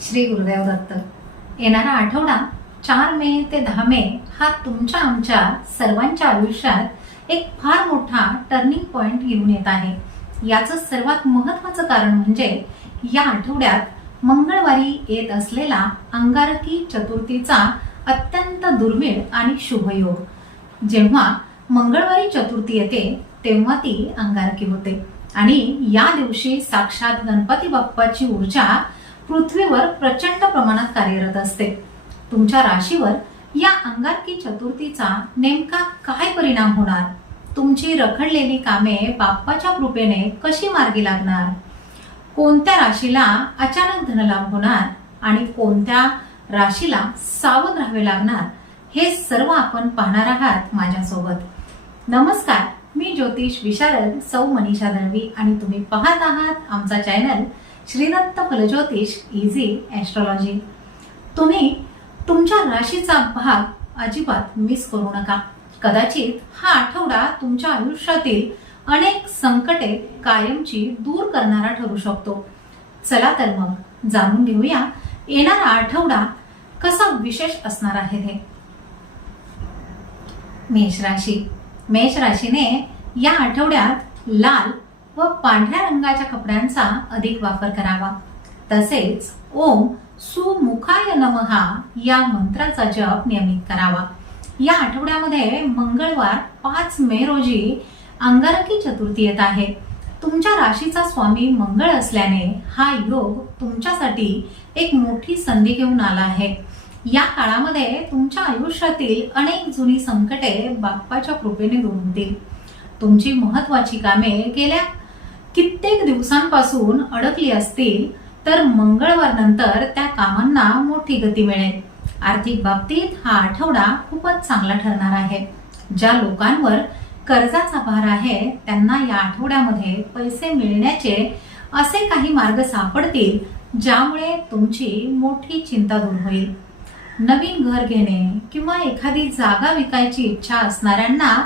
श्री गुरुदेव दत्त। येणारा आठवडा 4 मे ते 10 मे हा तुमच्या आमच्या सर्वांच्या आयुष्यात एक फार मोठा टर्निंग पॉइंट घेऊन येत आहे। याचं सर्वात महत्त्वाचं कारण म्हणजे या आठवड्यात मंगळवारी येत असलेला अंगारकी चतुर्थीचा अत्यंत दुर्मिळ आणि शुभ योग। जेव्हा मंगळवारी चतुर्थी येते तेव्हा ती अंगारकी होते आणि या दिवशी साक्षात गणपती बाप्पाची ऊर्जा पृथ्वीवर प्रचंड प्रमाणात कार्यरत असते। तुमच्या राशीवर या अंगारकी चतुर्थीचा नेमका काय परिणाम होणार, तुमची रखडलेली कामे बाप्पाच्या कृपेने कशी मार्गी लागणार, कोणत्या राशीला अचानक धनलाभ होणार आणि कोणत्या राशीला सावध राहावे लागणार, हे सर्व आपण पाहणार आहात माझ्यासोबत। नमस्कार, मी ज्योतिष विशारद सौ मनीषा दळवी आणि तुम्ही पाहत आहात आमचा चॅनल श्री दत्त फलज्योतिष इझी ॲस्ट्रॉलॉजी। तुम्ही तुमच्या राशीचा भाग अजिबात मिस करू नका। कदाचित हा आठवडा तुमच्या आयुष्यातील अनेक संकटे कायमची दूर करणारा ठरू शकतो। चला तर मग जाणून घेऊया येणारा आठवडा कसा विशेष असणार आहे ते। मेष राशी। मेष राशीने या आठवड्यात लाल व पांढऱ्या रंगाच्या कपड्यांचा अधिक वापर करावा। तसेच ओम सुमुखाय नमः या मंत्राचा जप नियमित करावा। या आठवड्यामध्ये मंगळवार 5 मे रोजी अंगारकी चतुर्थी येत आहे। तुमच्या राशीचा स्वामी मंगळ असल्याने हा योग तुमच्यासाठी एक मोठी संधी घेऊन आला आहे। या काळामध्ये तुमच्या आयुष्यातील अनेक जुनी संकटे बाप्पाच्या कृपेने दूर होतील। तुमची महत्त्वाची कामे गेल्या कित्येक दिवसांपासून अडकली असतील तर मंगळवार नंतर त्या कामांना मोठी गती मिळेल। आर्थिक बाबतीत हा आठवडा खूपच चांगला ठरणार आहे। ज्या लोकांवर कर्जाचा भार आहे त्यांना या आठवड्यामध्ये पैसे मिळण्याचे असे काही मार्ग सापडतील ज्यामुळे तुमची मोठी चिंता दूर होईल। नवीन घर घेणे किंवा एखादी जागा विकायची इच्छा असणाऱ्यांना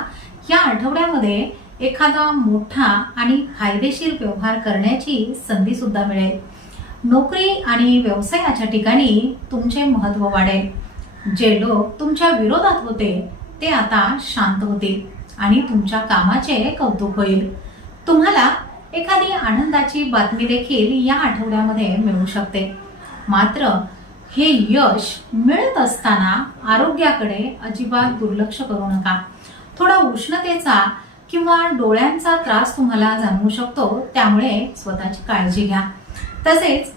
या आठवड्यामध्ये एखादा मोठा आणि फायदेशीर व्यवहार करण्याची संधी सुद्धा मिळेल। नोकरी आणि व्यवसायाच्या ठिकाणी तुमचे महत्त्व वाढेल। जे लोक तुमच्या विरोधात होते ते आता शांत होतील आणि तुमच्या कामाचे कौतुक होईल। तुम्हाला एखादी आनंदाची बातमी देखील या आठवड्यामध्ये मिळू शकते। मात्र हे यश मिळत असताना आरोग्याकडे अजिबात दुर्लक्ष करू नका। थोडा उष्णतेचा किंवा डोळ्यांचा त्रास तुम्हाला जाणवू शकतो, त्यामुळे स्वतःची काळजी घ्या। तसेच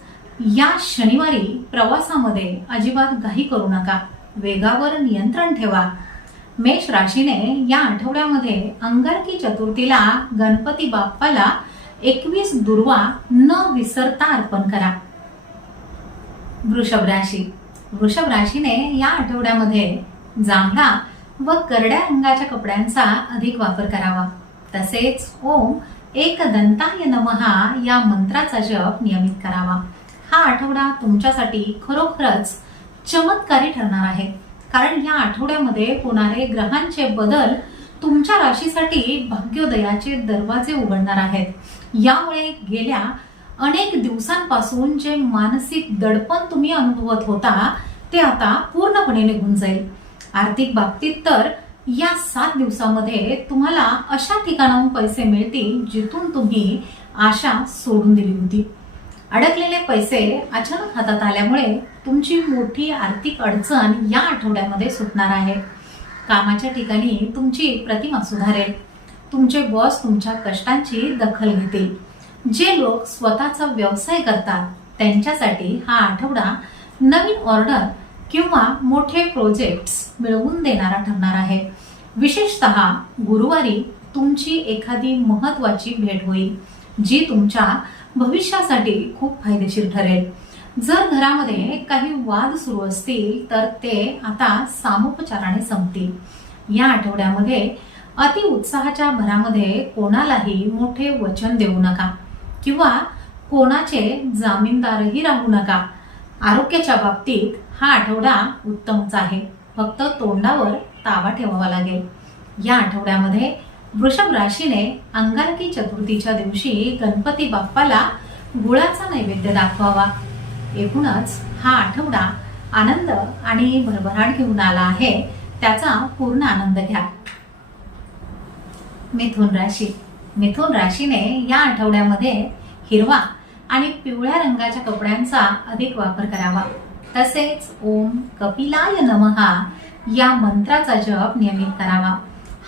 या शनिवारी प्रवासामध्ये अजिबात घाई करू नका, वेगावर नियंत्रण ठेवा। मेष राशीने या आठवड्यामध्ये अंगारकी चतुर्थीला गणपती बाप्पाला 21 दुर्वा न विसरता अर्पण करा। वृषभ राशी। वृषभ राशीने या आठवड्यामध्ये जांभळा व करड्या रंगाच्या कपड्यांचा अधिक वापर करावा। तसेच ओम एकदंताय नमः या मंत्राचा जप नियमित करावा। हा आठवडा तुमच्यासाठी खरोखरच चमत्कारी ठरणार आहे, कारण या आठवड्यामध्ये होणारे ग्रहांचे बदल तुमच्या राशीसाठी भाग्योदयाचे दरवाजे उघडणार आहेत। यामुळे गेल्या अनेक दिवसांपासून जे मानसिक दडपण तुम्ही अनुभवत होता ते आता पूर्णपणे निघून जाईल। आर्थिक बाबतीत तर या 7 दिवसामध्ये तुम्हाला अशा ठिकाणाहून पैसे मिळतील जिथून तुम्ही आशा सोडून दिली होती। अडकलेले पैसे अचानक हातात आल्यामुळे तुमची मोठी आर्थिक अडचण या आठवड्यामध्ये सुटणार आहे। कामाच्या ठिकाणी तुमची प्रतिमा सुधारेल। तुमचे बॉस तुमच्या कष्टांची दखल घेतील। जे लोक स्वतःचा व्यवसाय करतात त्यांच्यासाठी हा आठवडा नवीन ऑर्डर किंवा मोठे प्रोजेक्ट्स मिळवून देणारा ठरणार आहे। विशेषतः गुरुवारी तुमची एखादी महत्त्वाची भेट होईल जी तुमच्या भविष्यासाठी खूप फायदेशीर ठरेल। जर घरामध्ये काही वाद सुरू असतील तर ते आता सामोपचाराने संपतील। या आठवड्यामध्ये अति उत्साहाच्या भरामध्ये कोणालाही मोठे वचन देऊ नका किंवा कोणाचे जामीनदारही राहू नका। आरोग्याच्या बाबतीत हा आठवडा उत्तमच आहे, फक्त तोंडावर ताबा ठेवावा लागेल। या आठवड्यामध्ये वृषभ राशीने अंगारकी चतुर्थीच्या दिवशी गणपती बाप्पाला गुळाचा नैवेद्य दाखवावा। एकूणच हा आठवडा आनंद आणि भरभराट घेऊन आला आहे, त्याचा पूर्ण आनंद घ्या. मिथुन राशी. मिथुन राशीने या आठवड्यामध्ये हिरवा आणि पिवळ्या रंगाच्या कपड्यांचा अधिक वापर करावा. तसेच ओम कपिलाय नमः या मंत्राचा जप नियमित करावा.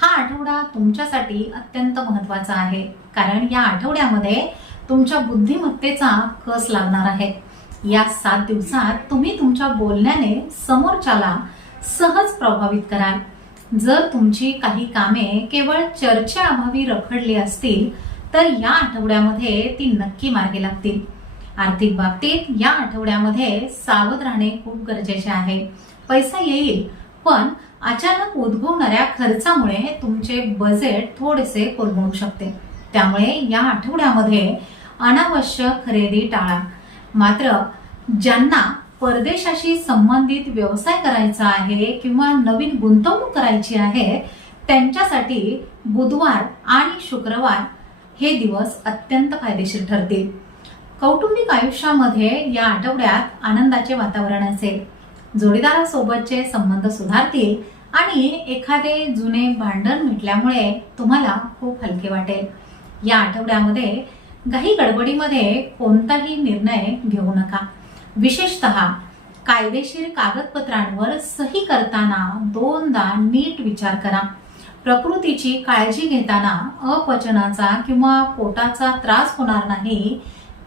हा आठवडा तुमच्यासाठी अत्यंत महत्त्वाचा आहे, कारण या आठवड्यामध्ये तुमच्या बुद्धिमत्तेचा कस लागणार आहे. या 7 दिवसात तुम्ही तुमच्या बोलण्याने समोरच्याला सहज प्रभावित कराल. जर तुमची काही कामे केवळ चर्चेअभावी रखडली असतील तर या आठवड्यामध्ये ती नक्की मार्गी लागतील. आर्थिक बाबतीत या आठवड्यामध्ये सावध राहणे खूप गरजेचे आहे. पैसा येईल, पण अचानक उद्भवणाऱ्या खर्चामुळे तुमचे बजेट थोडेसे कोलमडू शकते. त्यामुळे या आठवड्यामध्ये अनावश्यक खरेदी टाळा. मात्र ज्यांना परदेशाशी संबंधित व्यवसाय करायचा आहे किंवा नवीन गुंतवणूक करायची आहे, त्यांच्यासाठी बुधवार आणि शुक्रवार हे दिवस अत्यंत फायदेशीर ठरतील. कौटुंबिक आयुष्यामध्ये या आठवड्यात आनंदाचे वातावरण असेल. जोडीदारासोबतचे संबंध सुधारतील आणि एखादे जुने भांडण मिटल्यामुळे तुम्हाला खूप हलके वाटेल. या आठवड्यामध्ये घाई गडबडीमध्ये कोणताही निर्णय घेऊ नका. विशेषतः कायदेशीर कागदपत्रांवर सही करताना 2दा नीट विचार करा. प्रकृतीची काळजी घेताना अपचनाचा किंवा पोटाचा त्रास होणार नाही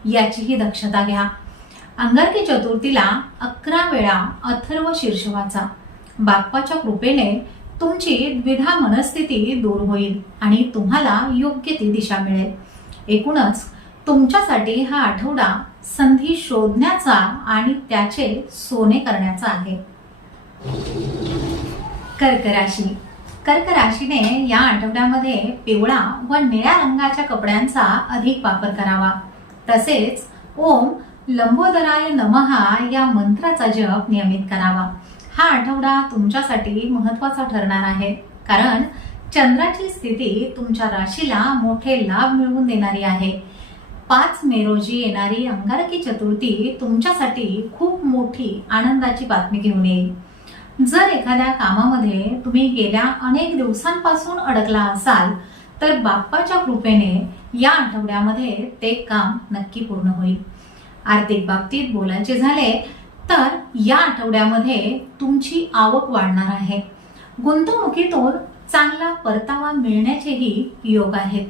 याचीही दक्षता घ्या. अंगारकी चतुर्थीला 11 वेळा अथर्व शीर्ष वाचा. बाप्पाच्या कृपेने तुमची द्विधा मनस्थिती दूर होईल आणि तुम्हाला योग्य ती दिशा मिळेल. एकूणच तुमच्यासाठी हा आठवडा संधी शोधण्याचा आणि त्याचे सोने करण्याचा आहे. कर्क राशी. कर्क राशीने या आठवड्यामध्ये पिवळा व निळ्या रंगाच्या कपड्यांचा अधिक वापर करावा. तसेच ओम लंबोदराय नमः या मंत्राचा जप नियमित करावा. हा आठवडा तुमच्यासाठी महत्त्वाचा ठरणार आहे, कारण चंद्राची स्थिती तुमच्या राशीला मोठे लाभ मिळवून देणारी आहे. 5 मे रोजी येणारी अंगारकी चतुर्थी तुमच्यासाठी खूप मोठी आनंदाची बातमी घेऊन येईल. जर एखाद्या कामामध्ये तुम्ही गेल्या अनेक दिवसांपासून अडकला असाल तर बाप्पाच्या कृपेने या आठवड्यामध्ये ते काम नक्की पूर्ण होईल. आर्थिक बाबतीत बोलायचे झाले तर या आठवड्यामध्ये तुमची आवक वाढणार आहे. गुंतवणुकीतून चांगला परतावा मिळण्याचेही योग आहेत.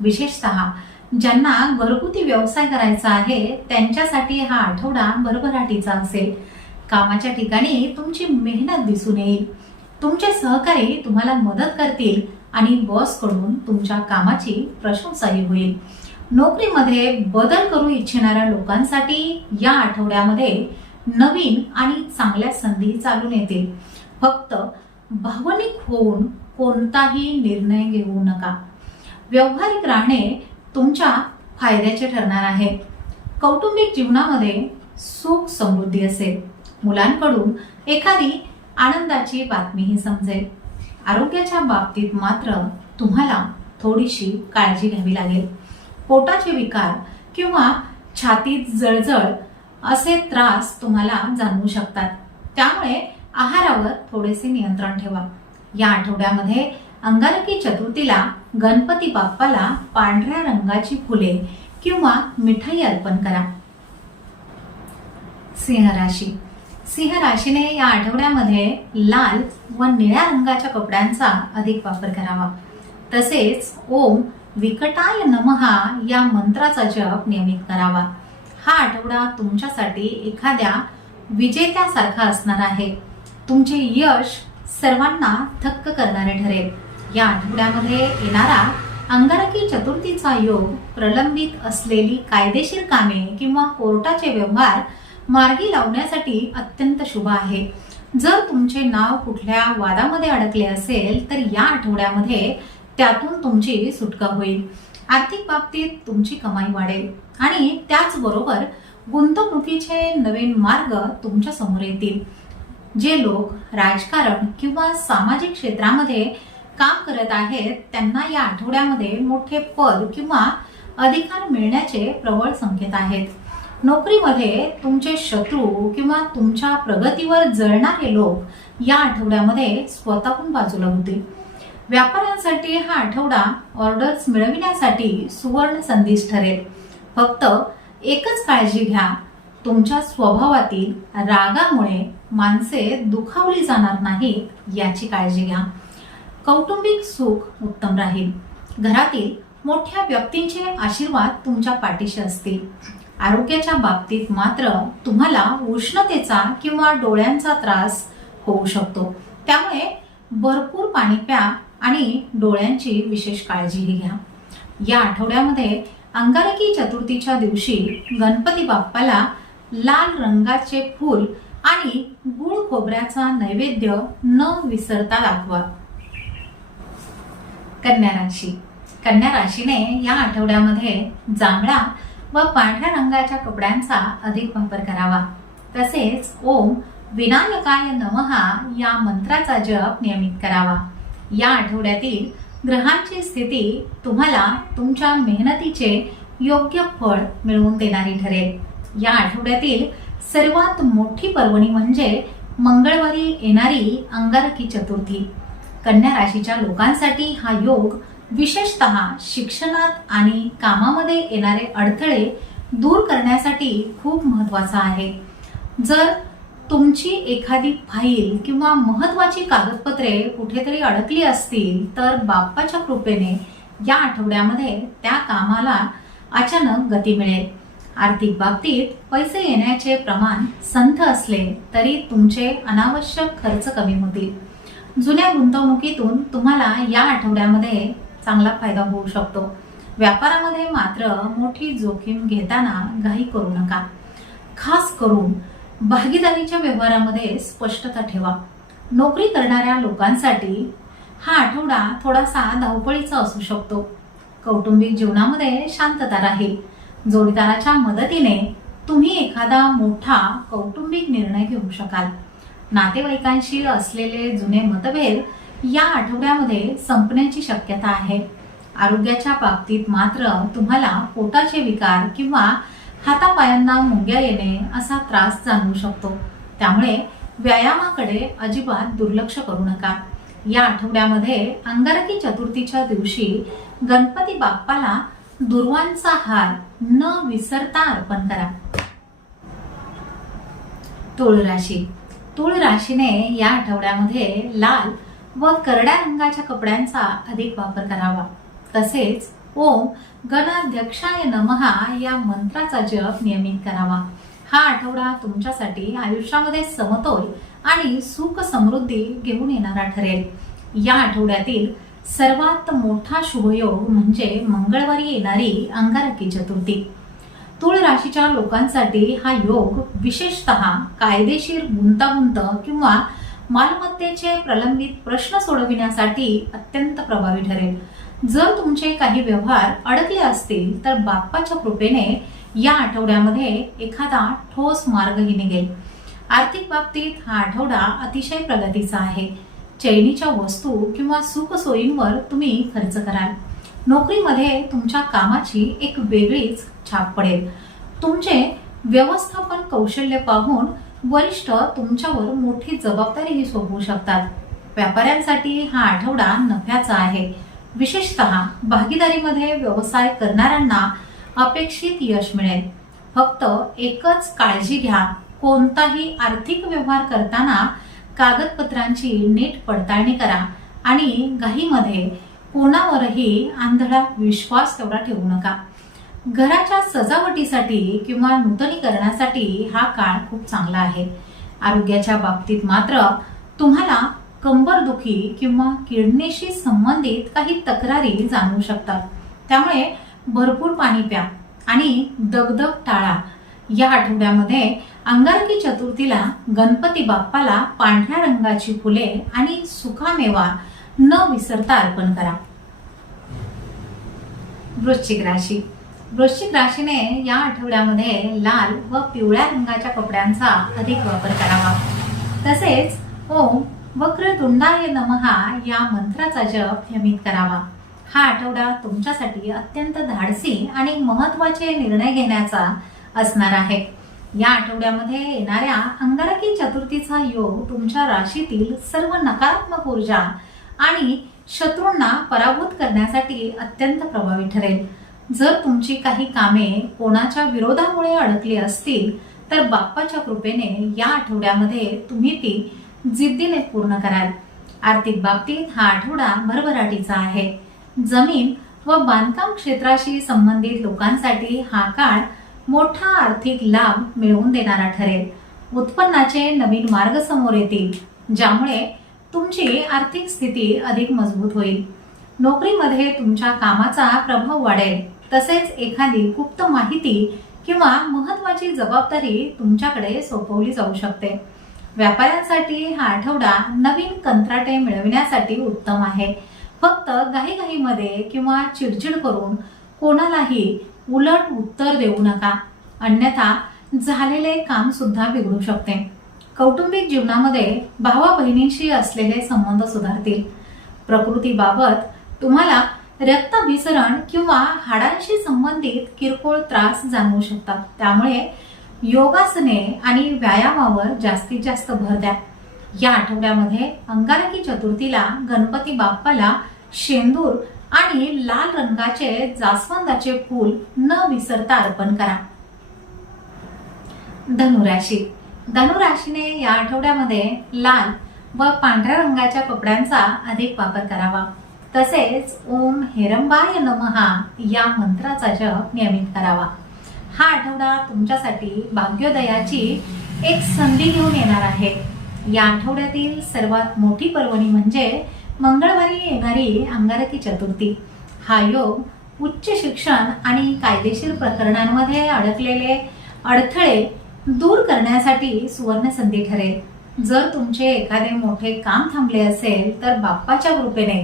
विशेषतः ज्यांना घरगुती व्यवसाय करायचा आहे त्यांच्यासाठी हा आठवडा भरभराटीचा असेल. कामाच्या ठिकाणी तुमची मेहनत दिसून येईल. तुमचे सहकारी तुम्हाला मदत करतील आणि बॉस कडून तुमच्या कामाची प्रशंसाही होईल. नोकरीमध्ये बदल करू इच्छिणाऱ्या लोकांसाठी या आठवड्यामध्ये नवीन आणि चांगल्या संधी चालून येतील. फक्त भावनिक होऊन कोणताही निर्णय घेऊ नका. व्यावहारिक राहणे तुमच्या फायद्याचे ठरणार आहे. कौटुंबिक जीवनामध्ये सुख समृद्धी असेल. मुलांकडून एखादी आनंदाची बातमीही समजेल. आरोग्याच्या बाबतीत मात्र तुम्हाला थोडीशी काळजी घ्यावी लागेल. पोटाचे विकार किंवा छातीत जळजळ असे त्रास तुम्हाला जाणवू शकतात. त्यामुळे आहारावर थोडेसे नियंत्रण ठेवा. या आठवड्यामध्ये अंगारकी चतुर्थीला गणपती बाप्पाला पांढऱ्या रंगाची फुले किंवा मिठाई अर्पण करा. सिंह राशी. सिंह राशीने या आठवड्यामध्ये लाल व निळ्या रंगाच्या कपड्यांचा अधिक वापर करावा. तसेच ओम विकटाय नमः या मंत्राचा जप नियमित करावा. हा आठवडा तुमच्यासाठी एखाद्या विजेत्यासारखा असणार आहे. तुमचे यश सर्वांना थक्क करणारे ठरेल. या आठवड्यामध्ये येणारा अंगारकी चतुर्थीचा योग प्रलंबित असलेली कायदेशीर कामे किंवा कोर्टाचे व्यवहार मार्गी लावण्यासाठी अत्यंत शुभ आहे. जर तुमचे नाव कुठल्या वादामध्ये अडकले असेल तर या आठवड्यामध्ये त्यातून तुमची सुटका होईल. आर्थिक बाबतीत तुमची कमाई वाढेल आणि त्याचबरोबर गुंतवणुकीचे नवीन मार्ग तुमच्या समोर येतील. जे लोक राजकारण किंवा सामाजिक क्षेत्रामध्ये काम करत आहेत त्यांना या आठवड्यामध्ये मोठे पद किंवा अधिकार मिळण्याचे प्रबळ संकेत आहेत. नोकरीमध्ये तुमचे शत्रू किंवा तुमच्या प्रगतीवर जळणारे लोक या आठवड्यामध्ये स्वतःहून बाजूला होतील. व्यापाऱ्यांसाठी हा आठवडा ऑर्डर्स मिळविण्यासाठी सुवर्ण संधीच ठरेल. फक्त एकच काळजी घ्या, तुमच्या स्वभावातील रागामुळे माणसे दुखावली जाणार नाहीत याची काळजी घ्या. कौटुंबिक सुख उत्तम राहील. घरातील मोठ्या व्यक्तींचे आशीर्वाद तुमच्या पाठीशी असतील. आरोग्याच्या बाबतीत मात्र तुम्हाला उष्णतेचा किंवा डोळ्यांचा त्रास होऊ शकतो. त्यामुळे भरपूर पाणी प्या आणि डोळ्यांची विशेष काळजीही घ्या. या आठवड्यामध्ये अंगारकी चतुर्थीच्या दिवशी गणपती बाप्पाला लाल रंगाचे फूल आणि गुळ खोबऱ्याचा नैवेद्य न विसरता दाखवा. कन्या राशी. कन्या राशीने या आठवड्यामध्ये जांभळा व पांढऱ्या रंगाच्या कपड्यांचा अधिक वापर करावा. तसेच ओम विनायकाय नमः या मंत्राचा जप नियमित करावा. या आठवड्यातील ग्रहांची स्थिती तुम्हाला तुमच्या मेहनतीचे योग्य फळ मिळवून देणारी ठरेल. या आठवड्यातील सर्वात मोठी पर्वणी म्हणजे मंगळवारी येणारी अंगारकी चतुर्थी. कन्या राशीच्या लोकांसाठी हा योग विशेषतः शिक्षणात आणि कामामध्ये येणारे अडथळे दूर करण्यासाठी खूप महत्त्वाचा आहे. जर तुमची एखादी फाईल किंवा महत्त्वाची कागदपत्रे कुठेतरी अडकली असतील तर बाप्पाच्या कृपेने या आठवड्यामध्ये त्या कामाला अचानक गती मिळेल. आर्थिक बाबतीत पैसे येण्याचे प्रमाण संथ असले तरी तुमचे अनावश्यक खर्च कमी होतील. जुन्या गुंतवणुकीतून तुम्हाला या आठवड्यामध्ये चांगला फायदा होऊ शकतो. व्यापारामध्ये मात्र मोठी जोखीम घेताना घाई करू नका. खास करून भागीदारीच्या व्यवहारामध्ये स्पष्टता ठेवा. नोकरी करणाऱ्या लोकांसाठी हा आठवडा थोडासा धावपळीचा असू शकतो. कौटुंबिक जीवनामध्ये शांतता राहील. जोडीदाराच्या मदतीने तुम्ही एखादा मोठा कौटुंबिक निर्णय घेऊ शकाल. नातेवाईकांशी असलेले जुने मतभेद या आठवड्यामध्ये संपण्याची शक्यता आहे. आरोग्याच्या बाबतीत मात्र तुम्हाला पोटाचे विकार किंवा हातापायांना मुंग्या येणे असा त्रास जाणवू शकतो. त्यामुळे व्यायामाकडे अजिबात दुर्लक्ष करू नका. या आठवड्यामध्ये अंगारकी चतुर्थीच्या दिवशी गणपती बाप्पाला दुर्वांचा हार न विसरता अर्पण करा. तुळ राशी. तुळ राशीने या आठवड्यामध्ये लाल व करड्या रंगाच्या कपड्यांचा अधिक वापर करावा. तसेच ओम गणाध्यक्षाय नमः या मंत्राचा जप नियमित करावा. हा आठवडा तुमच्यासाठी आयुष्यामध्ये समतोल आणि सुख समृद्धी घेऊन येणारा ठरेल. या आठवड्यातील सर्वात मोठा शुभयोग म्हणजे मंगळवारी येणारी अंगारकी चतुर्थी. तुळ राशीच्या लोकांसाठी हा योग विशेषतः कायदेशीर गुंतागुंत किंवा मालमत्तेचे प्रलंबित प्रश्न सोडविण्यासाठी अत्यंत प्रभावी ठरेल. जर तुमचे काही व्यवहार अडकले असतील तर बाप्पाच्या कृपेने या आठवड्यामध्ये एखादा ठोस मार्गही निघेल. आर्थिक बाबतीत हा आठवडा अतिशय प्रगतीचा आहे. चैनीच्या वस्तू किंवा सुख सोयींवर तुम्ही खर्च कराल. नोकरीमध्ये तुमच्या कामाची एक वेगळीच छाप पडेल. तुमचे व्यवस्थापन कौशल्य पाहून वरिष्ठ तुमच्यावर मोठी जबाबदारीही सोपवू शकतात. व्यापाऱ्यांसाठी हा आठवडा नफ्याचा आहे. विशेषतः भागीदारीमध्ये व्यवसाय करणाऱ्यांना अपेक्षित यश मिळेल. फक्त एकच काळजी घ्या, कोणताही आर्थिक व्यवहार करताना कागदपत्रांची नीट पडताळणी करा आणि घाईमध्ये कोणावरही आंधळा विश्वास तेवढा ठेवू नका. घराच्या सजावटीसाठी किंवा नूतनीकरणासाठी हा काळ खूप चांगला आहे. आरोग्याच्या बाबतीत मात्र तुम्हाला कंबरदुखी किंवा किडनीशी संबंधित काही तक्रारी जाणवू शकतात. त्यामुळे भरपूर पाणी प्या आणि दगदग टाळा. या आठवड्यामध्ये अंगारकी चतुर्थीला गणपती बाप्पाला पांढऱ्या रंगाची फुले आणि सुकामेवा न विसरता अर्पण करा. वृश्चिक राशी. वृश्चिक राशीने या आठवड्यामध्ये लाल व पिवळ्या रंगाच्या कपड्यांचा अधिक वापर करावा. तसेच ओम वक्रतुंडाय नमः या मंत्राचा जप नियमित करावा. हा आठवडा तुमच्यासाठी अत्यंत धाडसी आणि महत्त्वाचे निर्णय घेण्याचा असणार आहे. या आठवड्यामध्ये येणाऱ्या अंगारकी चतुर्थीचा योग तुमच्या राशीतील सर्व नकारात्मक ऊर्जा आणि शत्रूंना पराभूत करण्यासाठी अत्यंत प्रभावी ठरेल. जर तुमची काही कामे कोणाच्या विरोधामुळे अडकली असतील तर बाप्पाच्या कृपेने या आठवड्यामध्ये तुम्ही ती जिद्दीने पूर्ण कराल. आर्थिक बाबतीत हा आठवडा भरभराटीचा आहे. जमीन व बांधकाम क्षेत्राशी संबंधित लोकांसाठी हा काळ मोठा आर्थिक लाभ मिळवून देणारा ठरेल. उत्पन्नाचे नवीन मार्ग समोर येतील, ज्यामुळे तुमची आर्थिक स्थिती अधिक मजबूत होईल. नोकरीमध्ये तुमच्या कामाचा प्रभाव वाढेल. तसेच एखादी गुप्त माहिती किंवा महत्त्वाची जबाबदारी तुमच्याकडे सोपवली जाऊ शकते. व्यापाऱ्यांसाठी हा आठवडा नवीन कंत्राटे मिळविण्यासाठी उत्तम आहे. फक्त घाईघाईमध्ये किंवा चिडचिड करून कोणालाही उलट उत्तर देऊ नका, अन्यथा झालेले काम सुद्धा बिघडू शकते. कौटुंबिक जीवनामध्ये भावा बहिणींशी असलेले संबंध सुधारतील. प्रकृतीबाबत तुम्हाला रक्ताभिसरण किंवा हाडांशी संबंधित किरकोळ त्रास जाणवू शकतात. त्यामुळे योगासने आणि व्यायामावर जास्तीत जास्त भर द्या. या आठवड्यामध्ये अंगारकी चतुर्थीला गणपती बाप्पाला शेंदूर आणि लाल रंगाचे जास्वंदाचे फूल न विसरता अर्पण करा. धनुराशी. धनुराशीने या आठवड्यामध्ये लाल व पांढऱ्या रंगाच्या कपड्यांचा अधिक वापर करावा. तसेच ओम हेरंबाय नमहा या मंत्राचा जप नियमित करावा. हा आठवडा तुमच्यासाठी भाग्योदयाची एक संधी घेऊन येणार आहे. या आठवड्यातील सर्वात मोठी पर्वणी म्हणजे मंगळवारी येणारी अंगारकी चतुर्थी. हा योग उच्च शिक्षण आणि कायदेशीर प्रकरणांमध्ये अडकलेले अडथळे दूर करण्यासाठी सुवर्ण संधी ठरेल. जर तुमचे एखादे मोठे काम थांबले असेल तर बाप्पाच्या कृपेने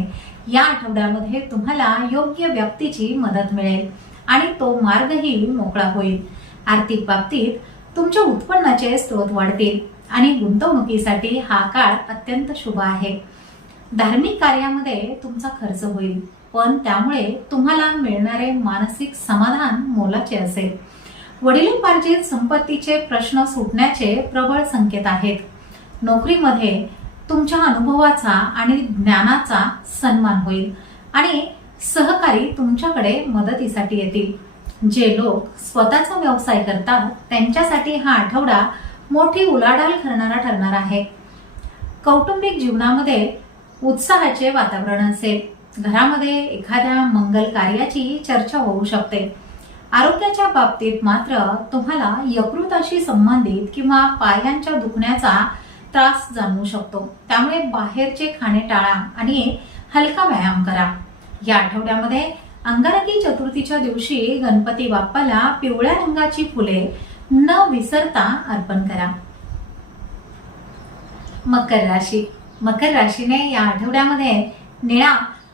या आठवड्यामध्ये तुम्हाला योग्य व्यक्तीची मदत मिळेल आणि तो मार्गही मोकळा होईल. आर्थिक बाबतीत तुमच्या उत्पन्नाचे स्रोत वाढतील आणि गुंतवणुकीसाठी हा काळ अत्यंत शुभ आहे. धार्मिक कार्यामध्ये तुमचा खर्च होईल, पण त्यामुळे तुम्हाला मिळणारे मानसिक समाधान मोलाचे असेल. वडिलोपार्जित संपत्तीचे प्रश्न सुटण्याचे प्रबळ संकेत आहेत. नोकरीमध्ये तुमच्या अनुभवाचा आणि ज्ञानाचा सन्मान होईल आणि सहकारी तुमच्याकडे मदतीसाठी येतील. जे लोक स्वतःचा व्यवसाय करतात त्यांच्यासाठी हा आठवडा मोठी उलाढाल करणारा ठरणार आहे. कौटुंबिक जीवनामध्ये उत्साहाचे वातावरण असेल. घरामध्ये एखाद्या मंगल कार्याची चर्चा होऊ शकते. आरोग्याच्या बाबतीत मात्र तुम्हाला यकृताशी संबंधित किंवा पायांच्या दुखण्याचा त्रास जाणवू शकतो. त्यामुळे बाहेरचे खाणे टाळा आणि हलका व्यायाम करा. या आठवड्यामध्ये अंगारकी चतुर्थीच्या दिवशी गणपती बाप्पाला पिवळ्या रंगाची फुले न विसरता अर्पण करा. मकर राशी. मकर राशीने या आठवड्यामध्ये निळा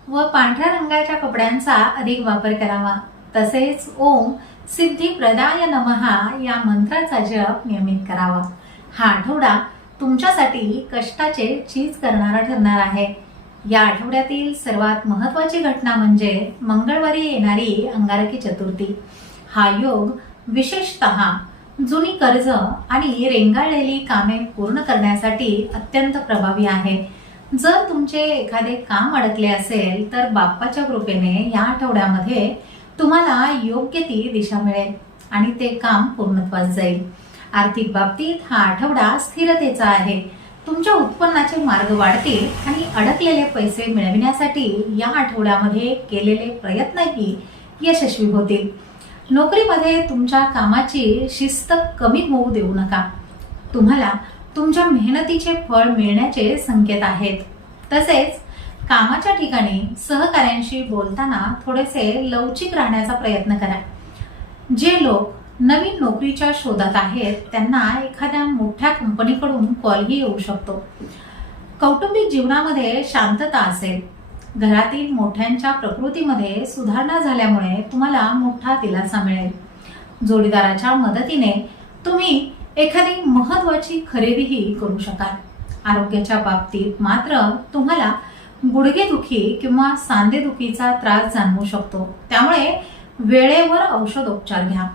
व पांढऱ्या रंगाच्या कपड्यांचा अधिक वापर करावा. तसेच ओम सिद्धिप्रदाय नमहा या मंत्राचा जप नियमित करावा. हा आठवडा तुमच्यासाठी कष्टाचे चीज करणारा ठरणार आहे. या आठवड्यातील सर्वात महत्त्वाची घटना म्हणजे मंगळवारी येणारी अंगारकी चतुर्थी. हा योग विशेषतः जुनी कर्ज आणि रेंगाळलेली कामे पूर्ण करण्यासाठी अत्यंत प्रभावी आहे. जर तुमचे एखादे काम अडकले असेल तर बाप्पाच्या कृपेने या आठवड्यामध्ये तुम्हाला योग्य ती दिशा मिळेल आणि ते काम पूर्णत्वास जाईल. आर्थिक बाबतीत हा आठवडा स्थिरतेचा आहे. तुमच्या उत्पन्नाचे मार्ग वाढतील आणि अडकलेले पैसे मिळविण्यासाठी या आठवड्यामध्ये केलेले प्रयत्नही यशस्वी होतील. नोकरीमध्ये तुमच्या कामाची शिस्त कमी होऊ देऊ नका. तुम्हाला तुमच्या मेहनतीचे फळ मिळण्याचे संकेत आहेत. तसेच कामाच्या ठिकाणी सहकाऱ्यांशी बोलताना थोडेसे लवचिक राहण्याचा प्रयत्न करा. जे लोक नवीन नोकरीच्या शोधात आहेत त्यांना एखाद्या मोठ्या कंपनीकडून कॉलही येऊ शकतो. कौटुंबिक जीवनामध्ये शांतता असेल. घरातील मोठ्यांच्या प्रकृतीमध्ये सुधारणा झाल्यामुळे तुम्हाला मोठा दिलासा मिळेल. जोडीदाराच्या मदतीने तुम्ही एखादी महत्त्वाची खरेदीही करू शकाल. आरोग्याच्या बाबतीत मात्र तुम्हाला गुडघेदुखी किंवा सांधेदुखीचा त्रास जाणवू शकतो. त्यामुळे वेळेवर औषधोपचार घ्या.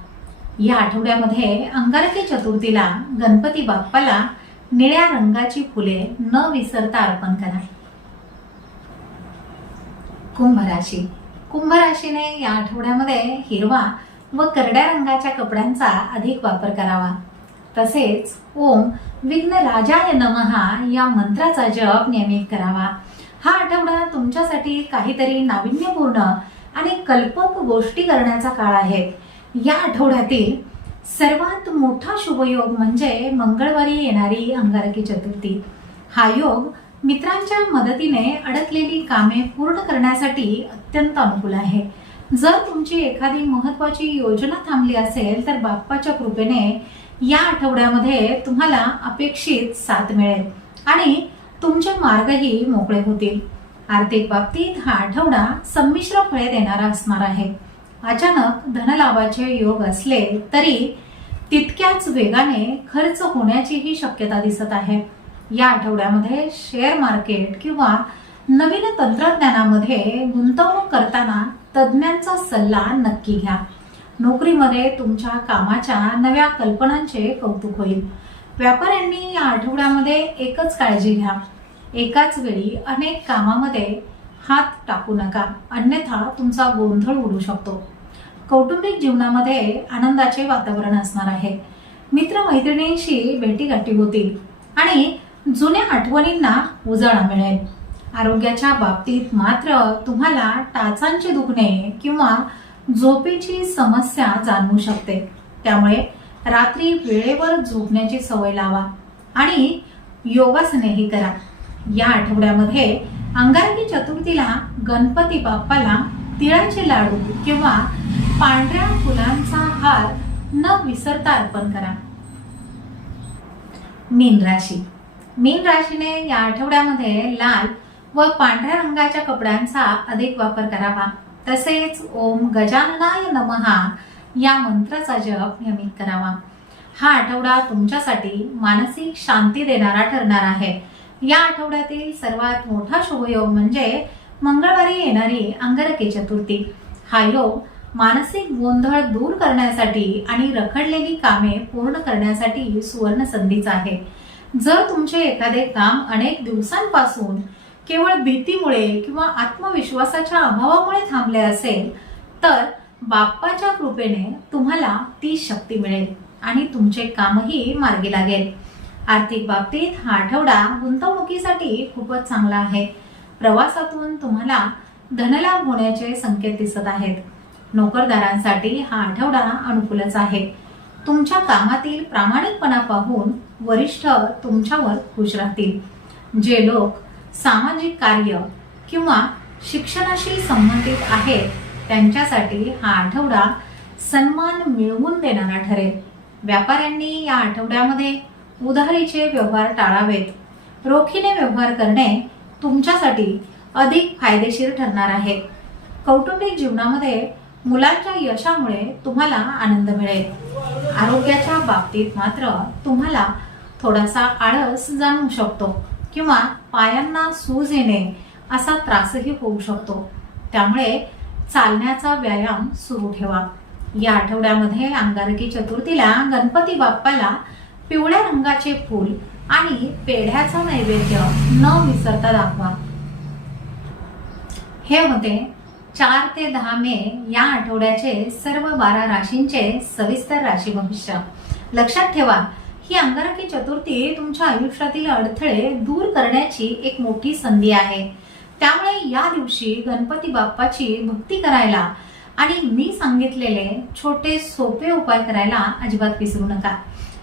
या आठवड्यामध्ये अंगारकी चतुर्थीला गणपती बाप्पाला निळ्या रंगाची फुले न विसरता अर्पण करा. कुंभ राशी. कुंभ राशीने या आठवड्यामध्ये हिरवा व करड्या रंगाच्या कपड्यांचा अधिक वापर करावा. तसेच ओम विघ्न राजाय नमः या मंत्राचा जप नियमित करावा. हा आठवडा तुमच्यासाठी काहीतरी नाविन्यपूर्ण आणि कल्पक गोष्टी करण्याचा काळ आहे. या आठवड्यातील सर्वात मोठा शुभयोग म्हणजे मंगळवारी येणारी अंगारकी चतुर्थी. हा योग मित्रांच्या मदतीने अडकलेली कामे पूर्ण करण्यासाठी अत्यंत अनुकूल आहे. जर तुमची एखादी महत्वाची योजना थांबली असेल तर बाप्पाच्या कृपेने या आठवड्यामध्ये तुम्हाला अपेक्षित साथ मिळेल आणि तुमचे मार्गही मोकळे होतील. आर्थिक बाबतीत हा आठवडा संमिश्र फळे देणारा असणार आहे. अचानक धनलाभाचे योग असले तरी तितक्याच वेगाने खर्च होण्याचीही शक्यता दिसत आहे. या आठवड्यामध्ये शेअर मार्केट किंवा नवीन तंत्रज्ञानामध्ये गुंतवणूक करताना तज्ज्ञांचा सल्ला नक्की घ्या. नोकरीमध्ये तुमच्या कामाच्या नव्या कल्पनांचे कौतुक होईल. व्यापाऱ्यांनी या आठवड्यामध्ये एकच काळजी घ्या, एकाच वेळी अनेक कामामध्ये हात टाकू नका, अन्यथा तुमचा गोंधळ उडू शकतो. कौटुंबिक जीवनामध्ये आनंदाचे वातावरण असणार आहे. मित्रमैत्रिणींशी भेटीगाठी होतील आणि जुन्या आठवणींना उजाळा मिळेल. आरोग्याच्या बाबतीत मात्र तुम्हाला टाचांचे दुखणे किंवा झोपेची समस्या जाणवू शकते. त्यामुळे रात्री वेळेवर झोपण्याची सवय लावा आणि योगासनेही करा. या आठवड्यामध्ये अंगारकी चतुर्थीला गणपती बाप्पाला तिळाचे लाडू किंवा पांढऱ्या फुलांचा हार न विसरता अर्पण करा. मीन राशी. मीन राशीने या आठवड्यामध्ये लाल व पांढऱ्या रंगाच्या कपड्यांचा अधिक वापर करावा. तसेच ओम गजाननाय नमः या मंत्राचा जप नियमित करावा. हा आठवडा तुमच्यासाठी मानसिक शांती देणारा ठरणार आहे. या आठवड्यातील सर्वात मोठा शुभयोग म्हणजे मंगळवारी येणारी अंगारकी चतुर्थी. हा योग मानसिक गोंधळ दूर करण्यासाठी आणि रखडलेली कामे पूर्ण करण्यासाठी सुवर्ण संधीचा आहे. जर तुमचे एखादे काम अनेक दिवसांपासून केवळ भीतीमुळे किंवा आत्मविश्वासाच्या अभावामुळे थांबले असेल तर बाप्पाच्या कृपेने तुम्हाला ती शक्ती मिळेल आणि तुमचे कामही मार्गी लागेल. आर्थिक बाबतीत हा आठवडा गुंतवणुकीसाठी खूपच चांगला आहे. प्रवासातून तुम्हाला धनलाभ होण्याचे संकेत दिसत आहेत. नोकरदारांसाठी हा आठवडा अनुकूलच आहे. तुमच्या कामातील प्रामाणिकपणा पाहून वरिष्ठ तुमच्यावर खुश राहतील. जे लोक सामाजिक कार्य किंवा शिक्षणाशी संबंधित आहेत त्यांच्यासाठी हा आठवडा सन्मान मिळवून देणारा ठरेल. व्यापाऱ्यांनी या आठवड्यामध्ये उधारीचे व्यवहार टाळावेत. रोखीने व्यवहार करणे तुमच्यासाठी अधिक फायदेशीर ठरणार आहे. कौटुंबिक जीवनामध्ये मुलांच्या यशामुळे तुम्हाला आनंद मिळेल. आरोग्याच्या बाबतीत मात्र तुम्हाला थोडासा आळस जाणवू शकतो किंवा पायांना सूज येणे असा त्रासही होऊ शकतो. त्यामुळे चालण्याचा व्यायाम सुरू ठेवा. या आठवड्यामध्ये अंगारकी चतुर्थीला गणपती बाप्पाला पिवळ्या रंगाचे फूल आणि पेढ्याचा नैवेद्य न विसरता दाखवा. हे होते 4 ते 10 मे या आठवड्याचे सर्व 12 राशींचे सविस्तर राशी भविष्य. लक्षात ठेवा, ही अंगारकी चतुर्थी तुमच्या आयुष्यातील अडथळे दूर करण्याची एक मोठी संधी आहे. त्यामुळे या दिवशी गणपती बाप्पाची भक्ती करायला आणि मी सांगितलेले छोटे सोपे उपाय करायला अजिबात विसरू नका.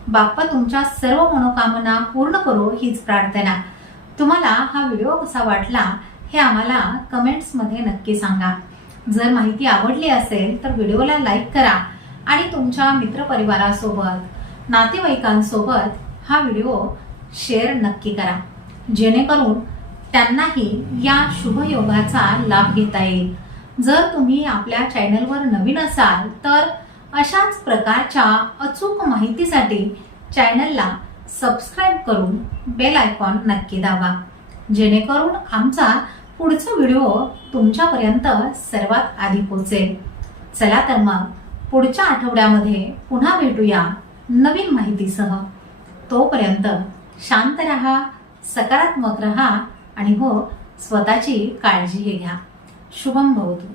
बाप्पा तुमच्या सर्व मनोकामना पूर्ण करो हीच प्रार्थना. तुम्हाला हा व्हिडिओ कसा वाटला हे आम्हाला कमेंट्स मध्ये नक्की सांगा. जर माहिती आवडली असेल तर व्हिडिओला लाईक करा आणि तुमच्या मित्रपरिवारासोबत, नातेवाईकांसोबत हा व्हिडिओ शेअर नक्की करा, जेणेकरून त्यांनाही या शुभयोगाचा लाभ घेता येईल. जर तुम्ही आपल्या चॅनलवर नवीन असाल तर अशाच प्रकारच्या अचूक माहितीसाठी चॅनलला सबस्क्राईब करून बेल आयकॉन नक्की दाबा, जेणेकरून आमचा पुढचा व्हिडिओ तुमच्यापर्यंत सर्वात आधी पोहोचेल. चला तर मग पुढच्या आठवड्यामध्ये पुन्हा भेटूया नवीन माहितीसह. तोपर्यंत शांत रहा, सकारात्मक रहा आणि हो, स्वतःची काळजी घ्या. शुभम भवतु.